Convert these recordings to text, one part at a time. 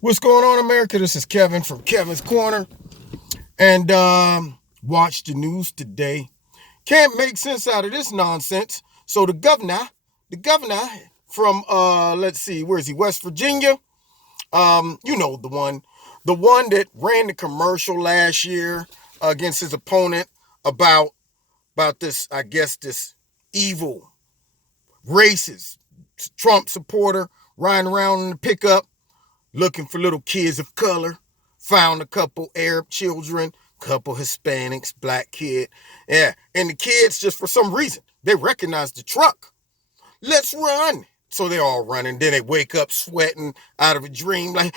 What's going on, America? This is Kevin from Kevin's Corner. And watch the news today. Can't make sense out of this nonsense. So the governor from let's see, where is he? West Virginia. You know the one that ran the commercial last year against his opponent about this, I guess, this evil racist Trump supporter riding around in the pickup looking for little kids of color. Found a couple Arab children, couple Hispanics, black kid. Yeah, and the kids, just for some reason, they recognize the truck. Let's run. So they're all running. Then they wake up sweating out of a dream, like,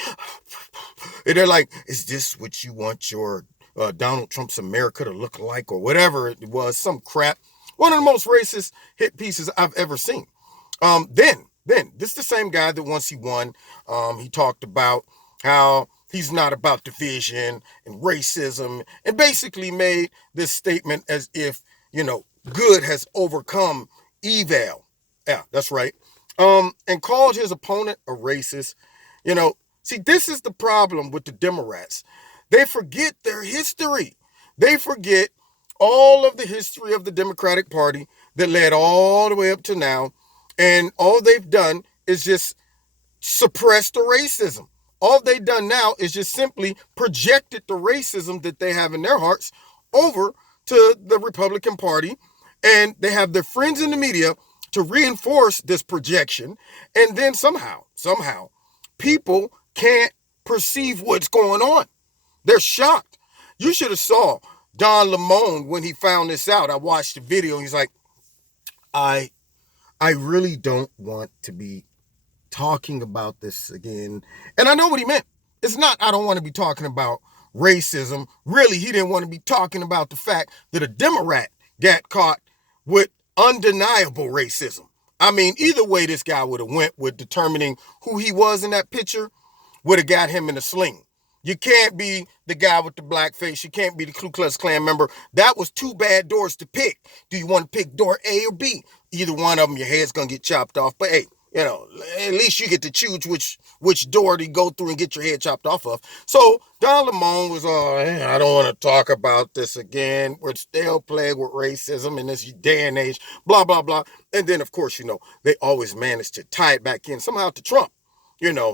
and they're like, "Is this what you want your Donald Trump's America to look like, or whatever it was? Some crap." One of the most racist hit pieces I've ever seen. Then this is the same guy that once he won, he talked about how he's not about division and racism, and basically made this statement as if, good has overcome evil. Yeah, that's right. And called his opponent a racist. See, this is the problem with the Democrats. They forget their history. They forget all of the history of the Democratic Party that led all the way up to now. And all they've done is just suppress the racism. All they've done now is just simply projected the racism that they have in their hearts over to the Republican Party. And they have their friends in the media to reinforce this projection. And then somehow, people can't perceive what's going on. They're shocked. You should have saw Don Lemon when he found this out. I watched the video. He's like, I I really don't want to be talking about this again. And I know what he meant. It's not, I don't want to be talking about racism. Really, he didn't want to be talking about the fact that a Democrat got caught with undeniable racism. I mean, either way this guy would have went with determining who he was in that picture would have got him in a sling. You can't be the guy with the black face. You can't be the Ku Klux Klan member. That was two bad doors to pick. Do you want to pick door A or B? Either one of them, your head's going to get chopped off. But hey, at least you get to choose which door to go through and get your head chopped off of. So Don Lemon was, I don't want to talk about this again. We're still plagued with racism in this day and age, blah, blah, blah. And then, of course, they always manage to tie it back in somehow to Trump,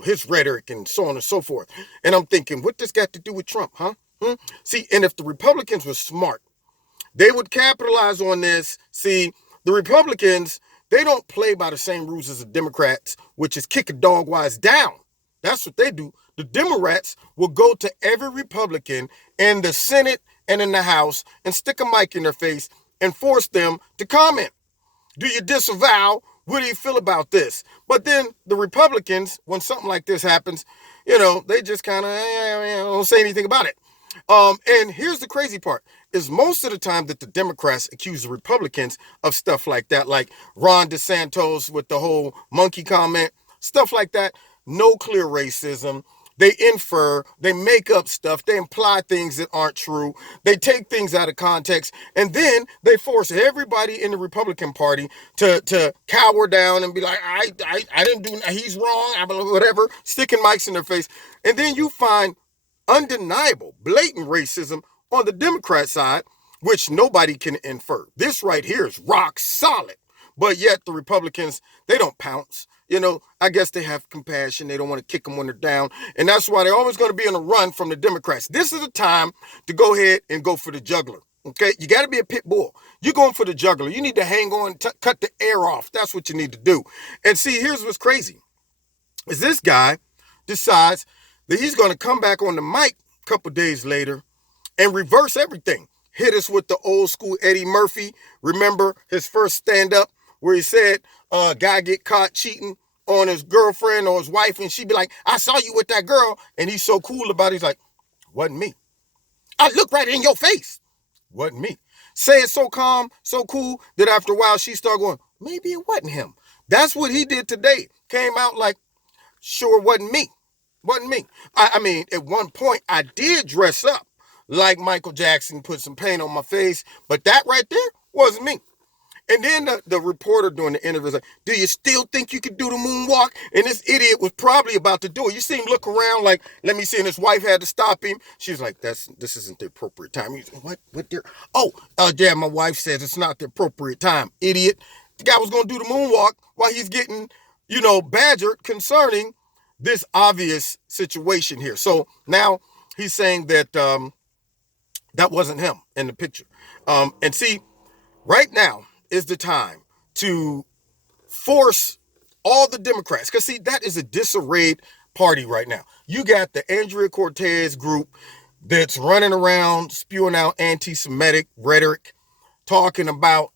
his rhetoric and so on and so forth. And I'm thinking, what this got to do with Trump, huh? See, and if the Republicans were smart, they would capitalize on this. See, the Republicans, they don't play by the same rules as the Democrats, which is kick a dog wise down. That's what they do. The Democrats will go to every Republican in the Senate and in the House and stick a mic in their face and force them to comment. Do you disavow? What do you feel about this? But then the Republicans, when something like this happens, they just kind of don't say anything about it. And here's the crazy part is most of the time that the Democrats accuse the Republicans of stuff like that, like Ron DeSantis with the whole monkey comment, stuff like that. No clear racism. They infer, they make up stuff, they imply things that aren't true, they take things out of context, and then they force everybody in the Republican Party to cower down and be like, I didn't do, he's wrong, whatever, sticking mics in their face. And then you find undeniable, blatant racism on the Democrat side, which nobody can infer. This right here is rock solid. But yet the Republicans, they don't pounce. I guess they have compassion. They don't want to kick them when they're down. And that's why they're always going to be on a run from the Democrats. This is the time to go ahead and go for the juggler. Okay, you got to be a pit bull. You're going for the juggler. You need to hang on, cut the air off. That's what you need to do. And see, here's what's crazy. Is this guy decides that he's going to come back on the mic a couple days later and reverse everything. Hit us with the old school Eddie Murphy. Remember his first stand-up where he said a guy get caught cheating on his girlfriend or his wife, and she'd be like, I saw you with that girl. And he's so cool about it. He's like, wasn't me. I looked right in your face. Wasn't me. Say it so calm, so cool, that after a while she started going, maybe it wasn't him. That's what he did today. Came out like, sure wasn't me. Wasn't me. I mean, at one point, I did dress up like Michael Jackson, put some paint on my face, but that right there wasn't me. And then the reporter doing the interview was like, do you still think you could do the moonwalk? And this idiot was probably about to do it. You see him look around like, let me see. And his wife had to stop him. She was like, this isn't the appropriate time. He's like, what dear? Oh, yeah, my wife says it's not the appropriate time. Idiot. The guy was going to do the moonwalk while he's getting, badgered concerning this obvious situation here. So now he's saying that that wasn't him in the picture. And see, right now is the time to force all the Democrats, because see, that is a disarrayed party right now. You got the Andrea Cortez group that's running around spewing out anti-Semitic rhetoric, talking about,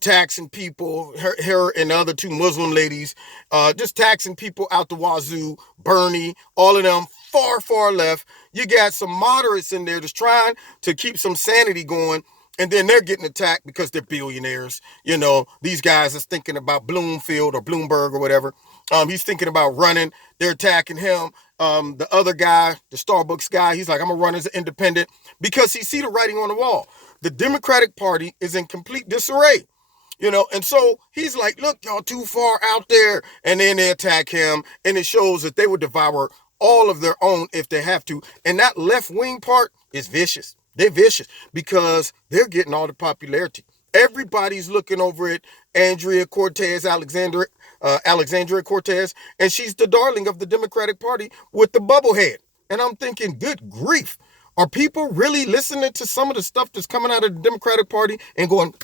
taxing people, her and the other two Muslim ladies, just taxing people out the wazoo, Bernie, all of them, far, far left. You got some moderates in there that's trying to keep some sanity going, and then they're getting attacked because they're billionaires. These guys is thinking about Bloomfield or Bloomberg or whatever. He's thinking about running. They're attacking him. The other guy, the Starbucks guy, he's like, I'm going to run as an independent because he see the writing on the wall. The Democratic Party is in complete disarray. And so he's like, look, y'all too far out there. And then they attack him. And it shows that they would devour all of their own if they have to. And that left wing part is vicious. They're vicious because they're getting all the popularity. Everybody's looking over at Andrea Cortez, Alexandria Cortez, and she's the darling of the Democratic Party with the bubble head. And I'm thinking, good grief. Are people really listening to some of the stuff that's coming out of the Democratic Party and going,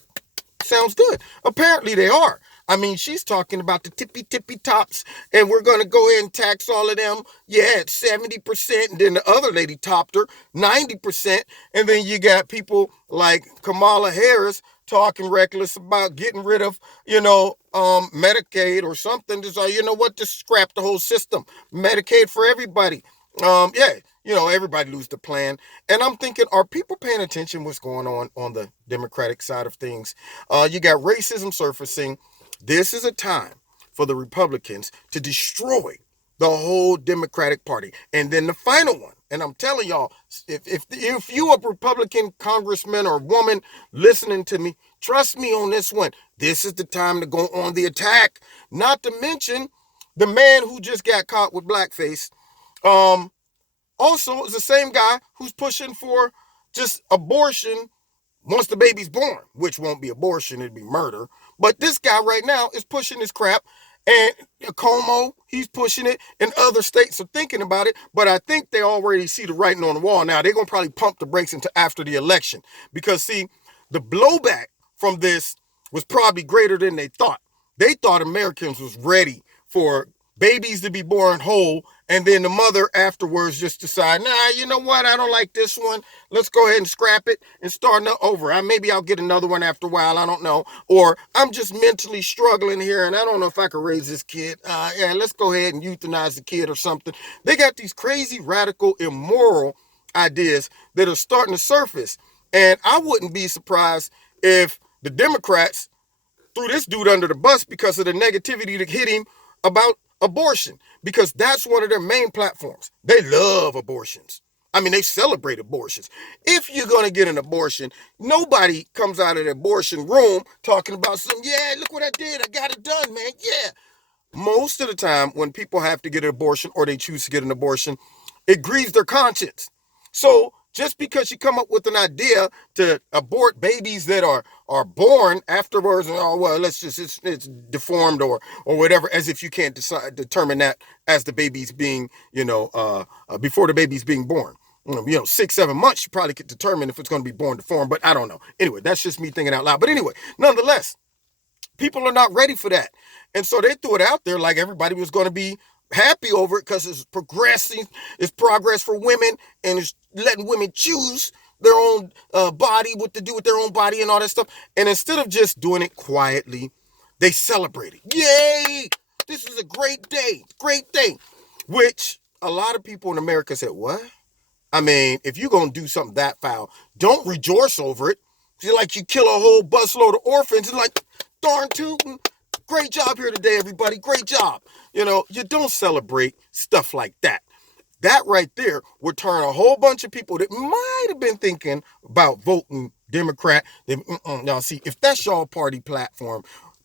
sounds good? Apparently they are. I mean, she's talking about the tippy tops, and we're going to go ahead and tax all of them. Yeah, at 70%. And then the other lady topped her 90%. And then you got people like Kamala Harris talking reckless about getting rid of, Medicaid or something. Just like, just scrap the whole system. Medicaid for everybody. Everybody lose the plan. And I'm thinking, are people paying attention what's going on the Democratic side of things? You got racism surfacing. This is a time for the Republicans to destroy the whole Democratic Party. And then the final one, and I'm telling y'all, if you a Republican congressman or woman listening to me, trust me on this one. This is the time to go on the attack. Not to mention the man who just got caught with blackface. Also is the same guy who's pushing for just abortion once the baby's born, which won't be abortion, it'd be murder. But this guy right now is pushing this crap, and Como, he's pushing it, and other states are thinking about it, but I think they already see the writing on the wall. Now, they're going to probably pump the brakes into after the election, because, see, the blowback from this was probably greater than they thought. They thought Americans was ready for babies to be born whole, and then the mother afterwards just decide, nah, you know what, I don't like this one. Let's go ahead and scrap it and start over. Maybe I'll get another one after a while, I don't know. Or I'm just mentally struggling here, and I don't know if I can raise this kid. Let's go ahead and euthanize the kid or something. They got these crazy, radical, immoral ideas that are starting to surface. And I wouldn't be surprised if the Democrats threw this dude under the bus because of the negativity that hit him about abortion, because that's one of their main platforms. They love abortions. I mean, they celebrate abortions. If you're going to get an abortion, nobody comes out of the abortion room talking about look what I did. I got it done, man. Yeah. Most of the time when people have to get an abortion or they choose to get an abortion, it grieves their conscience. So just because you come up with an idea to abort babies that are born afterwards, and it's deformed or whatever, as if you can't determine that as the baby's being, before the baby's being born. 6-7 months, you probably could determine if it's going to be born deformed, but I don't know. Anyway, that's just me thinking out loud. But anyway, nonetheless, people are not ready for that. And so they threw it out there like everybody was going to be happy over it because it's progressing, it's progress for women, and it's letting women choose their own body, what to do with their own body and all that stuff. And instead of just doing it quietly, they celebrated. Yay! This is a great day, great day. Which a lot of people in America said, what? I mean, if you're going to do something that foul, don't rejoice over it. Like you kill a whole busload of orphans and like, darn tootin'. Great job here today, everybody. Great job. You don't celebrate stuff like that. That right there would turn a whole bunch of people that might have been thinking about voting Democrat. Now, see, if that's y'all party platform,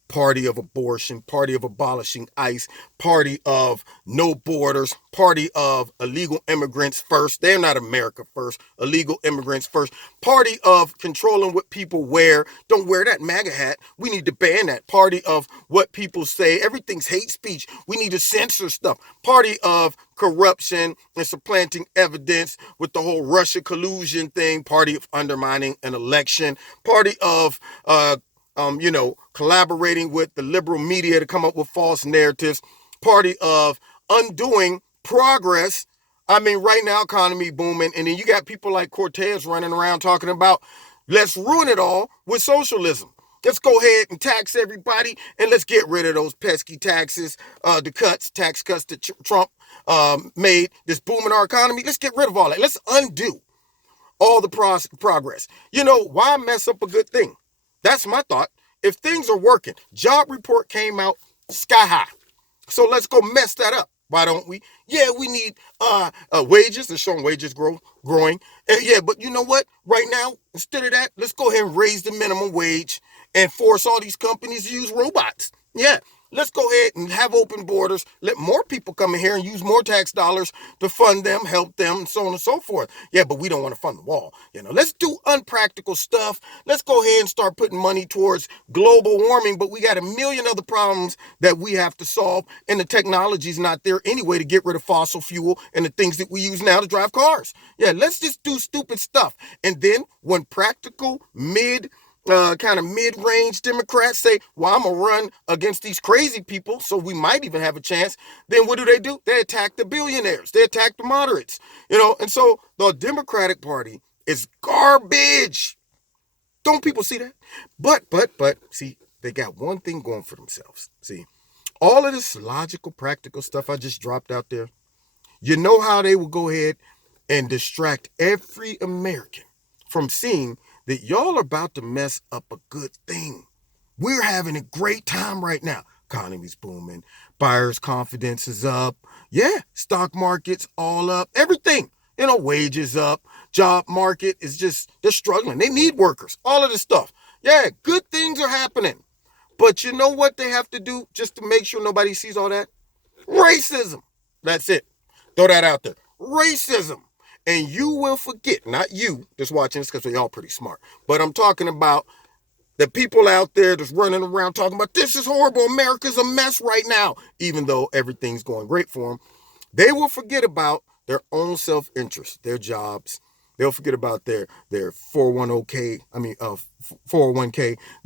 party of abortion, party of abolishing ICE, party of no borders, party of illegal immigrants first. They're not America first. Illegal immigrants first. Party of controlling what people wear. Don't wear that MAGA hat. We need to ban that. Party of what people say. Everything's hate speech. We need to censor stuff. Party of corruption and supplanting evidence with the whole Russia collusion thing. Party of undermining an election. Party of collaborating with the liberal media to come up with false narratives. Party of undoing progress. I mean, right now, economy booming, and then you got people like Cortez running around talking about let's ruin it all with socialism. Let's go ahead and tax everybody, and let's get rid of those pesky taxes, tax cuts that Trump made, this boom in our economy. Let's get rid of all that. Let's undo all the progress. Why mess up a good thing? That's my thought. If things are working, job report came out sky high. So let's go mess that up. Why don't we? Yeah, we need wages. They're showing wages growing. Yeah, but you know what? Right now, instead of that, let's go ahead and raise the minimum wage and force all these companies to use robots. Yeah, let's go ahead and have open borders. Let more people come in here and use more tax dollars to fund them, help them, and so on and so forth. Yeah, but we don't want to fund the wall. Let's do unpractical stuff. Let's go ahead and start putting money towards global warming, but we got a million other problems that we have to solve, and the technology's not there anyway to get rid of fossil fuel and the things that we use now to drive cars. Yeah, let's just do stupid stuff. And then when practical kind of mid-range Democrats say, well, I'm going to run against these crazy people, so we might even have a chance. Then what do? They attack the billionaires. They attack the moderates. And so the Democratic Party is garbage. Don't people see that? But, see, they got one thing going for themselves. See, all of this logical, practical stuff I just dropped out there, you know how they will go ahead and distract every American from seeing that y'all are about to mess up a good thing. We're having a great time right now. Economy's booming. Buyers' confidence is up. Yeah, stock market's all up. Everything. Wages up. Job market is they're struggling. They need workers. All of this stuff. Yeah, good things are happening. But you know what they have to do just to make sure nobody sees all that? Racism. That's it. Throw that out there. Racism. And you will forget, not you just watching this because we're all pretty smart, but I'm talking about the people out there that's running around talking about this is horrible, America's a mess right now, even though everything's going great for them. They will forget about their own self-interest, their jobs. They'll forget about their 401k.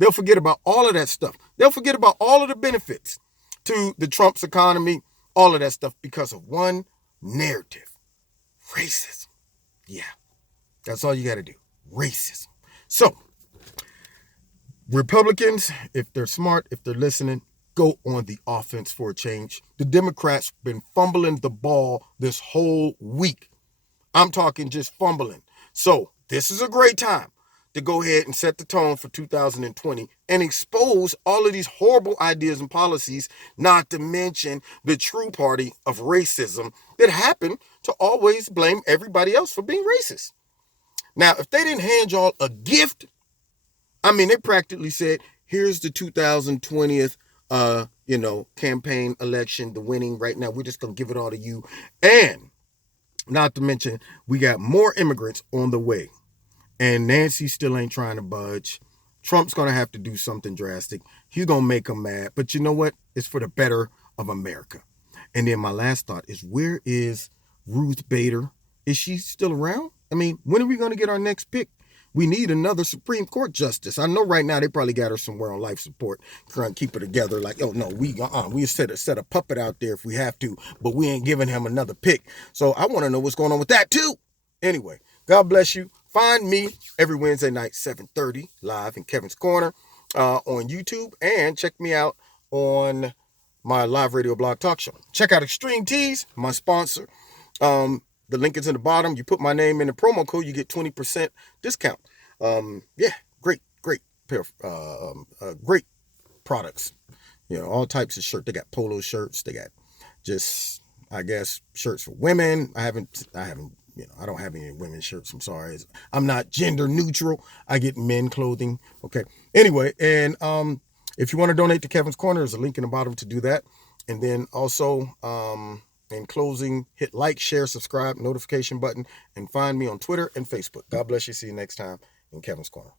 They'll forget about all of that stuff. They'll forget about all of the benefits to the Trump's economy, all of that stuff because of one narrative. Racism. Yeah, that's all you got to do. Racism. So, Republicans, if they're smart, if they're listening, go on the offense for a change. The Democrats been fumbling the ball this whole week. I'm talking just fumbling. So, this is a great time to go ahead and set the tone for 2020 and expose all of these horrible ideas and policies, not to mention the true party of racism that happen to always blame everybody else for being racist. Now, if they didn't hand y'all a gift, they practically said, here's the 2020th, campaign election, the winning right now. We're just going to give it all to you. And not to mention, we got more immigrants on the way. And Nancy still ain't trying to budge. Trump's going to have to do something drastic. He's going to make them mad. But you know what? It's for the better of America. And then my last thought is, where is Ruth Bader? Is she still around? When are we going to get our next pick? We need another Supreme Court justice. I know right now they probably got her somewhere on life support, trying to keep her together. Like, oh no, we set a puppet out there if we have to, but we ain't giving him another pick. So I want to know what's going on with that too. Anyway, God bless you. Find me every Wednesday night, 7:30, live in Kevin's Corner on YouTube, and check me out on my live radio blog talk show. Check out Extreme Teas, my sponsor. The link is in the bottom. You put my name in the promo code, you get 20% discount. Great pair of great products. All types of shirts. They got polo shirts. They got just, I guess, shirts for women. I haven't I don't have any women's shirts. I'm sorry. I'm not gender neutral. I get men clothing. Okay. Anyway, and if you want to donate to Kevin's Corner, there's a link in the bottom to do that. And then also, in closing, hit like, share, subscribe, notification button, and find me on Twitter and Facebook. God bless you. See you next time in Kevin's Corner.